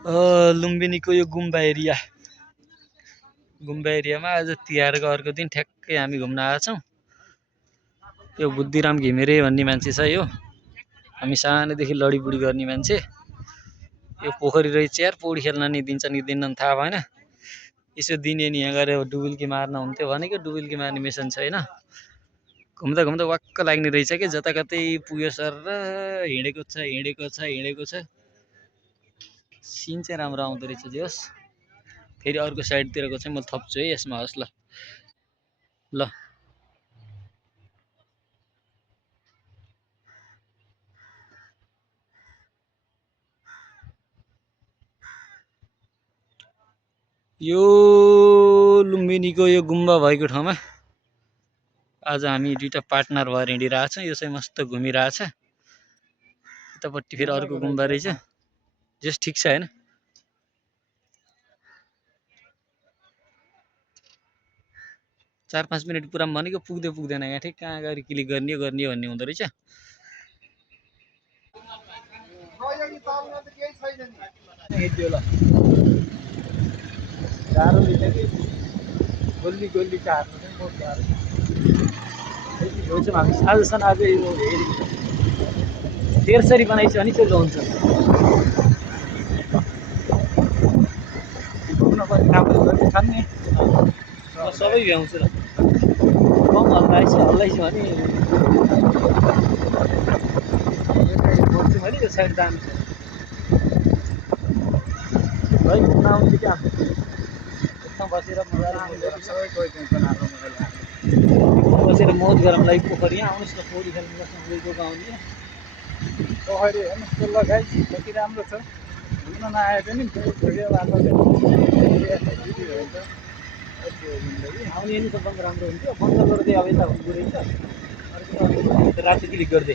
लुम्बिनीको यो गुम्बा एरियामा आज तिहारको अर्को दिन ठ्याक्कै हामी घुम्न आएका छौँ। यो बुद्धिराम घिमिरे भन्ने मान्छे छ यो। हामी सानैदेखि लडीबुडी गर्ने मान्छे। यो पोखरी रहेछ यार, पौडी खेल्न नि दिन्छ नि दिन्नन् थाहा भएन। यसो दिने नि यहाँ गएर डुबुल्की मार्न हुन्थ्यो भनेको, डुबुल्की मार्ने मिसन छैन। घुम्दा घुम्दा वाक्क लाग्ने रहेछ कि जताकतै पुग्यो सर र हिँडेको छ। सिन चाहिँ राम्रो आउँदो रहेछ जे होस्। फेरि अर्को साइडतिरको चाहिँ म थप्छु है यसमा, होस् ल। यो लुम्बिनीको यो गुम्बा भएको ठाउँमा आज हामी दुईटा पार्टनर भएर हिँडिरहेछौँ। यो चाहिँ मस्त घुमिरहेछ। यतापट्टि फेरि अर्को गुम्बा रहेछ। जस ठिक छ हैन। चार 5 मिनट पुराम भनेको पुग्दैन यहाँ। ठिक कहाँ गएर क्लिक गर्ने हो भन्ने हुँदो रहेछ। गाह्रो रहेछ कि गोल्ली काट्नु चाहिँ बहुत गाह्रो छ। हामी आजसम्म आज यो हेरि तेर्सरी बनाइछ भने चाहिँ हुन्छ। घुम्नुपर्ने कामहरू गर्ने खाने सबै भ्याउँछु र कम हल्लाइछु भने बस्छु मैले यो साइड जानु छ है। घुम्न आउँछु क्या बसेर बसेर मौज गरौँला पोखरी। यहाँ आउनुहोस् न, पौडी खेल्नु बस्नु आउने पोखरी हेर्नु ल गाई, कति राम्रो छ। घुम्न नआए पनि आउने नि त बन्द राम्रो हुन्थ्यो। बन्द गर्दै अब यता हुँदो रहेछ। राति क्लिक गर्दै